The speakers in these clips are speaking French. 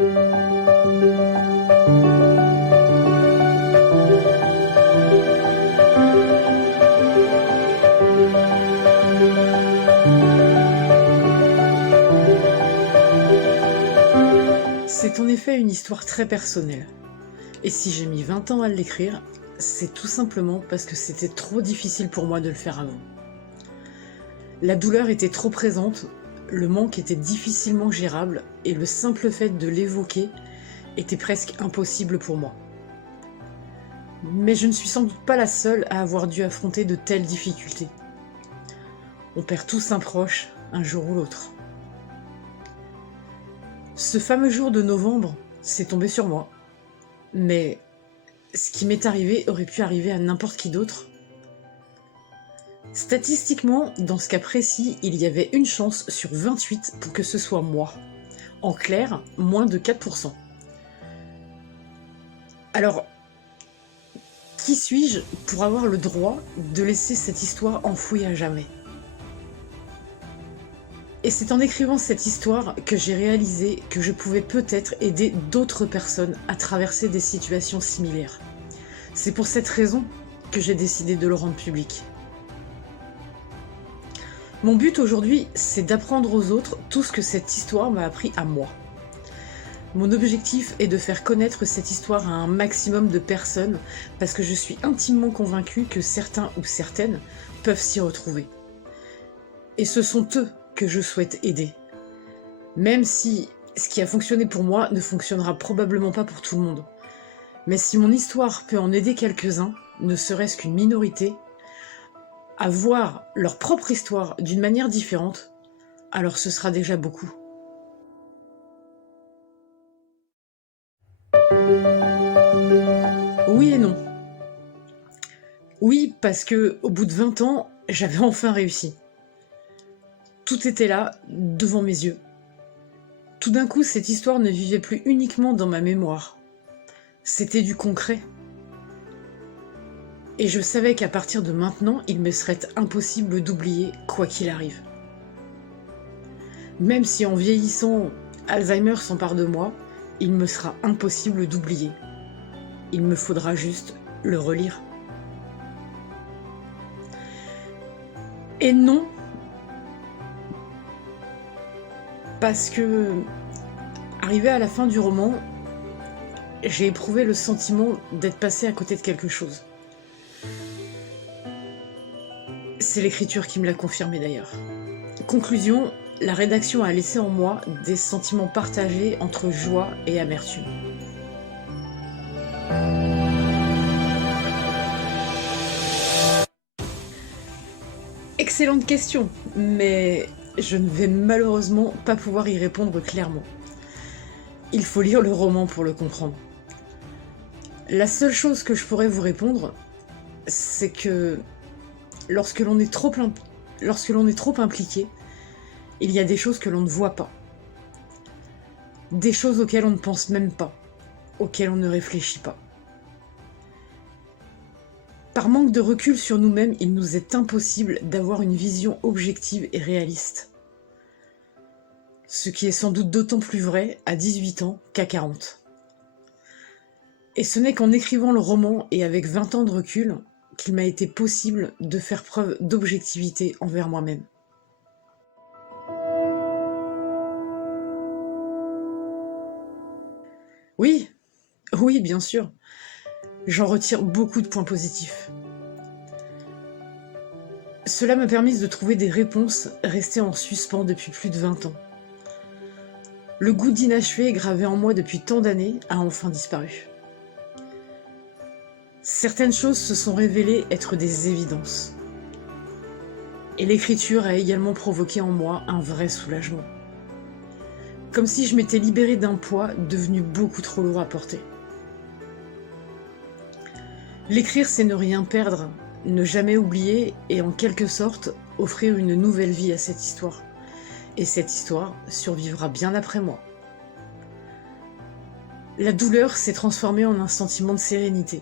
C'est en effet une histoire très personnelle. Et si j'ai mis 20 ans à l'écrire, c'est tout simplement parce que c'était trop difficile pour moi de le faire avant. La douleur était trop présente, le manque était difficilement gérable et le simple fait de l'évoquer était presque impossible pour moi. Mais je ne suis sans doute pas la seule à avoir dû affronter de telles difficultés. On perd tous un proche, un jour ou l'autre. Ce fameux jour de novembre, c'est tombé sur moi. Mais ce qui m'est arrivé aurait pu arriver à n'importe qui d'autre. Statistiquement, dans ce cas précis, il y avait une chance sur 28 pour que ce soit moi. En clair, moins de 4%. Alors, qui suis-je pour avoir le droit de laisser cette histoire enfouie à jamais ? Et c'est en écrivant cette histoire que j'ai réalisé que je pouvais peut-être aider d'autres personnes à traverser des situations similaires. C'est pour cette raison que j'ai décidé de le rendre public. Mon but aujourd'hui, c'est d'apprendre aux autres tout ce que cette histoire m'a appris à moi. Mon objectif est de faire connaître cette histoire à un maximum de personnes parce que je suis intimement convaincue que certains ou certaines peuvent s'y retrouver. Et ce sont eux que je souhaite aider. Même si ce qui a fonctionné pour moi ne fonctionnera probablement pas pour tout le monde. Mais si mon histoire peut en aider quelques-uns, ne serait-ce qu'une minorité, à voir leur propre histoire d'une manière différente, alors ce sera déjà beaucoup. Oui et non. Oui, parce que au bout de 20 ans, j'avais enfin réussi. Tout était là, devant mes yeux. Tout d'un coup, cette histoire ne vivait plus uniquement dans ma mémoire. C'était du concret. Et je savais qu'à partir de maintenant, il me serait impossible d'oublier quoi qu'il arrive. Même si en vieillissant, Alzheimer s'empare de moi, il me sera impossible d'oublier. Il me faudra juste le relire. Et non, parce que, arrivé à la fin du roman, j'ai éprouvé le sentiment d'être passé à côté de quelque chose. C'est l'écriture qui me l'a confirmé d'ailleurs. Conclusion, la rédaction a laissé en moi des sentiments partagés entre joie et amertume. Excellente question, mais je ne vais malheureusement pas pouvoir y répondre clairement. Il faut lire le roman pour le comprendre. La seule chose que je pourrais vous répondre, c'est que lorsque l'on est trop impliqué, il y a des choses que l'on ne voit pas. Des choses auxquelles on ne pense même pas, auxquelles on ne réfléchit pas. Par manque de recul sur nous-mêmes, il nous est impossible d'avoir une vision objective et réaliste. Ce qui est sans doute d'autant plus vrai à 18 ans qu'à 40. Et ce n'est qu'en écrivant le roman et avec 20 ans de recul qu'il m'a été possible de faire preuve d'objectivité envers moi-même. Oui, oui, bien sûr. J'en retire beaucoup de points positifs. Cela m'a permis de trouver des réponses restées en suspens depuis plus de 20 ans. Le goût d'inachevé gravé en moi depuis tant d'années a enfin disparu. Certaines choses se sont révélées être des évidences. Et l'écriture a également provoqué en moi un vrai soulagement. Comme si je m'étais libérée d'un poids devenu beaucoup trop lourd à porter. L'écrire, c'est ne rien perdre, ne jamais oublier et en quelque sorte offrir une nouvelle vie à cette histoire. Et cette histoire survivra bien après moi. La douleur s'est transformée en un sentiment de sérénité.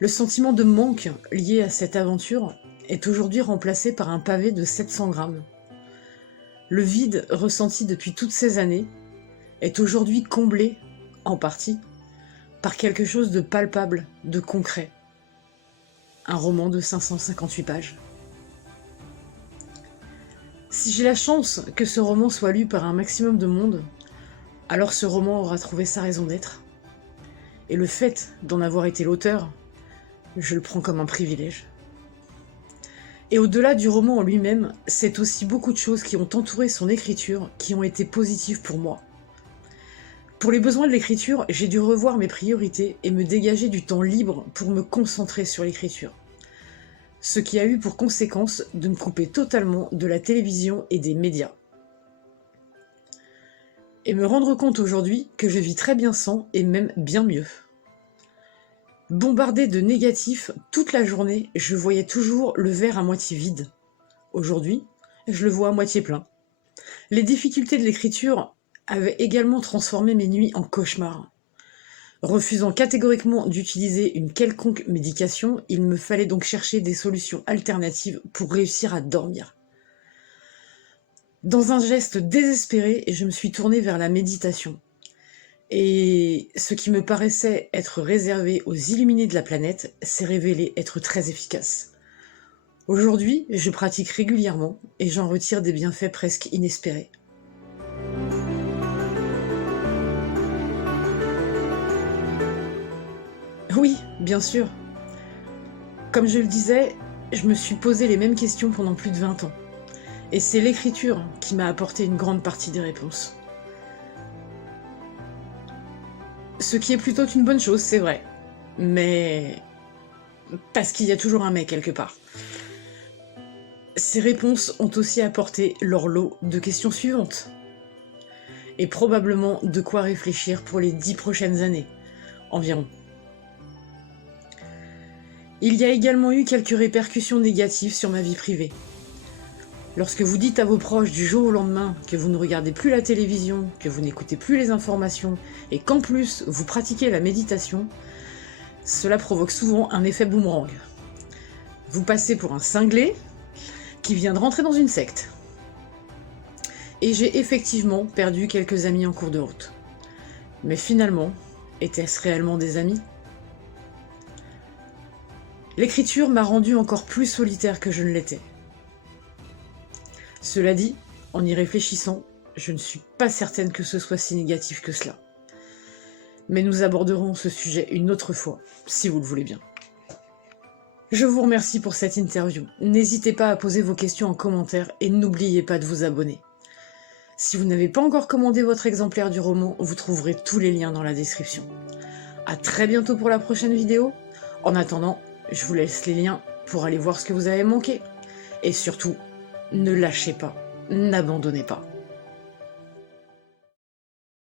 Le sentiment de manque lié à cette aventure est aujourd'hui remplacé par un pavé de 700 grammes. Le vide ressenti depuis toutes ces années est aujourd'hui comblé, en partie, par quelque chose de palpable, de concret. Un roman de 558 pages. Si j'ai la chance que ce roman soit lu par un maximum de monde, alors ce roman aura trouvé sa raison d'être. Et le fait d'en avoir été l'auteur, je le prends comme un privilège. Et au-delà du roman en lui-même, c'est aussi beaucoup de choses qui ont entouré son écriture qui ont été positives pour moi. Pour les besoins de l'écriture, j'ai dû revoir mes priorités et me dégager du temps libre pour me concentrer sur l'écriture. Ce qui a eu pour conséquence de me couper totalement de la télévision et des médias. Et me rendre compte aujourd'hui que je vis très bien sans, et même bien mieux. Bombardée de négatifs toute la journée, je voyais toujours le verre à moitié vide. Aujourd'hui, je le vois à moitié plein. Les difficultés de l'écriture avaient également transformé mes nuits en cauchemars. Refusant catégoriquement d'utiliser une quelconque médication, il me fallait donc chercher des solutions alternatives pour réussir à dormir. Dans un geste désespéré, je me suis tournée vers la méditation. Et ce qui me paraissait être réservé aux illuminés de la planète s'est révélé être très efficace. Aujourd'hui, je pratique régulièrement et j'en retire des bienfaits presque inespérés. Oui, bien sûr. Comme je le disais, je me suis posé les mêmes questions pendant plus de 20 ans. Et c'est l'écriture qui m'a apporté une grande partie des réponses. Ce qui est plutôt une bonne chose, c'est vrai. Mais... parce qu'il y a toujours un mais quelque part. Ces réponses ont aussi apporté leur lot de questions suivantes. Et probablement de quoi réfléchir pour les 10 prochaines années, environ. Il y a également eu quelques répercussions négatives sur ma vie privée. Lorsque vous dites à vos proches du jour au lendemain que vous ne regardez plus la télévision, que vous n'écoutez plus les informations, et qu'en plus vous pratiquez la méditation, cela provoque souvent un effet boomerang. Vous passez pour un cinglé qui vient de rentrer dans une secte. Et j'ai effectivement perdu quelques amis en cours de route. Mais finalement, étaient-ce réellement des amis ? L'écriture m'a rendu encore plus solitaire que je ne l'étais. Cela dit, en y réfléchissant, je ne suis pas certaine que ce soit si négatif que cela. Mais nous aborderons ce sujet une autre fois, si vous le voulez bien. Je vous remercie pour cette interview. N'hésitez pas à poser vos questions en commentaire et n'oubliez pas de vous abonner. Si vous n'avez pas encore commandé votre exemplaire du roman, vous trouverez tous les liens dans la description. À très bientôt pour la prochaine vidéo. En attendant, je vous laisse les liens pour aller voir ce que vous avez manqué. Et surtout, ne lâchez pas, n'abandonnez pas.